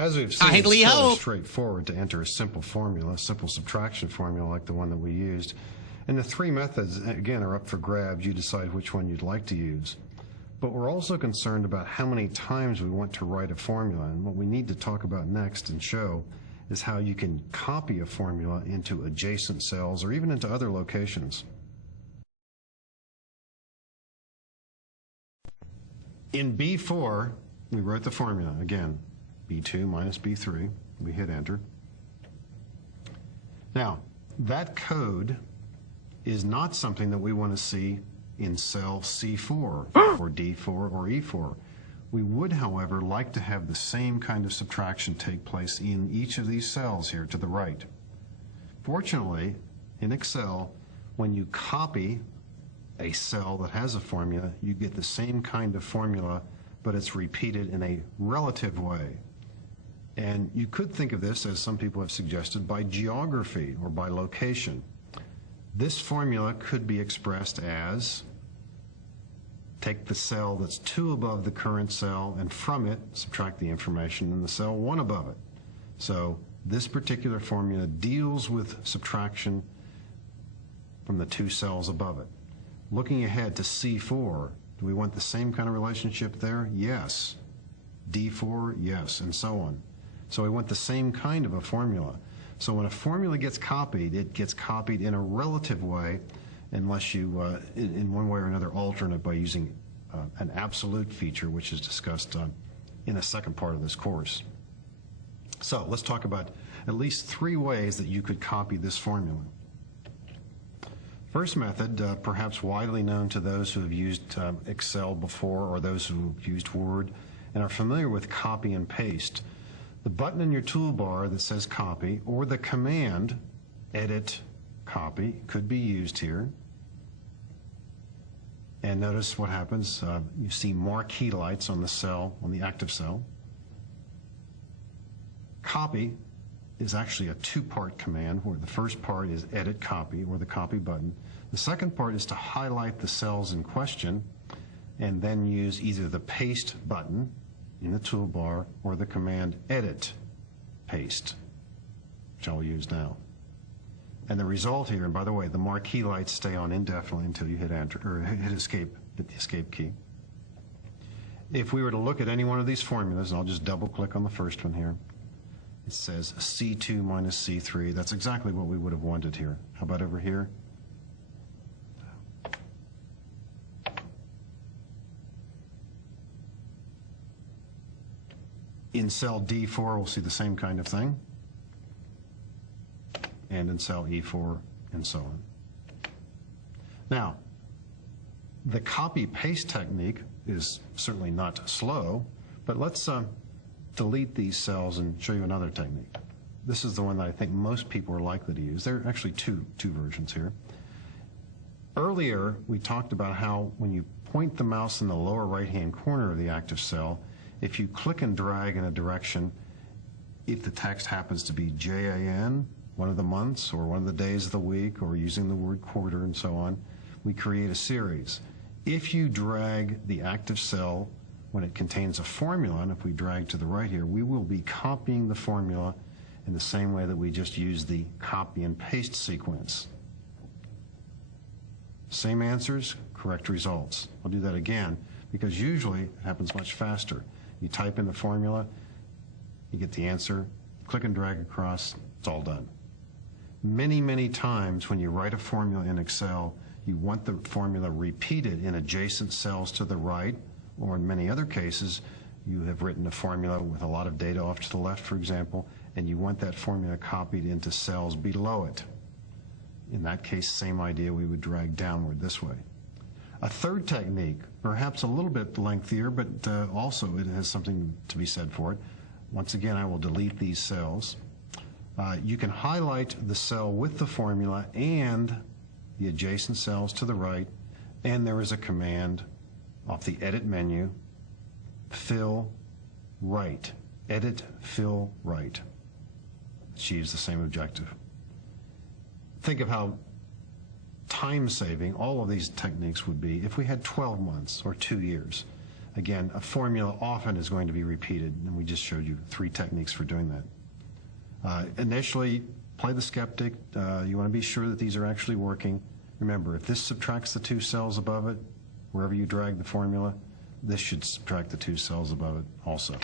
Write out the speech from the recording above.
As we've seen, it's Idly fairly hope. straightforward to enter a simple formula, a simple subtraction formula like the one that we used. And the three methods, again, are up for grabs. You decide which one you'd like to use. But we're also concerned about how many times we want to write a formula. And what we need to talk about next and show is how you can copy a formula into adjacent cells or even into other locations. In B4, we wrote the formula. Again, B2 minus B3. We hit enter. Now, that code is not something that we want to see in cell C4 or D4 or E4. We would, however, like to have the same kind of subtraction take place in each of these cells here to the right. Fortunately, in Excel, when you copy a cell that has a formula, you get the same kind of formula, but it's repeated in a relative way. And you could think of this, as some people have suggested, by geography or by location. This formula could be expressed as, take the cell that's 2 above the current cell, and from it, subtract the information in the cell 1 above it. So this particular formula deals with subtraction from the 2 cells above it. Looking ahead to C4, do we want the same kind of relationship there? Yes. D4, yes, and so on. So we want the same kind of a formula. So when a formula gets copied, it gets copied in a relative way, unless you, in one way or another, alternate by using an absolute feature, which is discussed in a second part of this course. So let's talk about at least 3 ways that you could copy this formula. First method, perhaps widely known to those who have used Excel before or those who have used Word and are familiar with copy and paste. The button in your toolbar that says copy or the command edit copy could be used here. And notice what happens. You see marquee lights on the cell, on the active cell. Copy is actually a 2-part command, where the first part is edit copy, or the copy button. The second part is to highlight the cells in question and then use either the paste button in the toolbar or the command edit paste, which I'll use now. And the result here, and by the way, the marquee lights stay on indefinitely until you hit enter, or hit escape, hit the escape key. If we were to look at any one of these formulas, and I'll just double click on the first one here, it says C2 minus C3. That's exactly what we would have wanted here. How about over here? In cell D4, we'll see the same kind of thing. And in cell E4, and so on. Now, the copy-paste technique is certainly not slow, but let's delete these cells and show you another technique. This is the one that I think most people are likely to use. There are actually two versions here. Earlier, we talked about how when you point the mouse in the lower right-hand corner of the active cell, if you click and drag in a direction, if the text happens to be JAN, one of the months or one of the days of the week, or using the word quarter and so on, we create a series. If you drag the active cell when it contains a formula, and if we drag to the right here, we will be copying the formula in the same way that we just used the copy and paste sequence. Same answers, correct results. I'll do that again because usually it happens much faster. You type in the formula, you get the answer, click and drag across, it's all done. Many, many times when you write a formula in Excel, you want the formula repeated in adjacent cells to the right, or in many other cases, you have written a formula with a lot of data off to the left, for example, and you want that formula copied into cells below it. In that case, same idea, we would drag downward this way. A third technique, perhaps a little bit lengthier, but also it has something to be said for it. Once again, I will delete these cells. You can highlight the cell with the formula and the adjacent cells to the right, and there is a command off the Edit menu, Fill Right. Edit, Fill Right. Achieves the same objective. Think of how time-saving all of these techniques would be if we had 12 months or 2 years. Again, a formula often is going to be repeated, and we just showed you 3 techniques for doing that. Initially, play the skeptic. You want to be sure that these are actually working. Remember, if this subtracts the 2 cells above it, wherever you drag the formula, this should subtract the 2 cells above it also.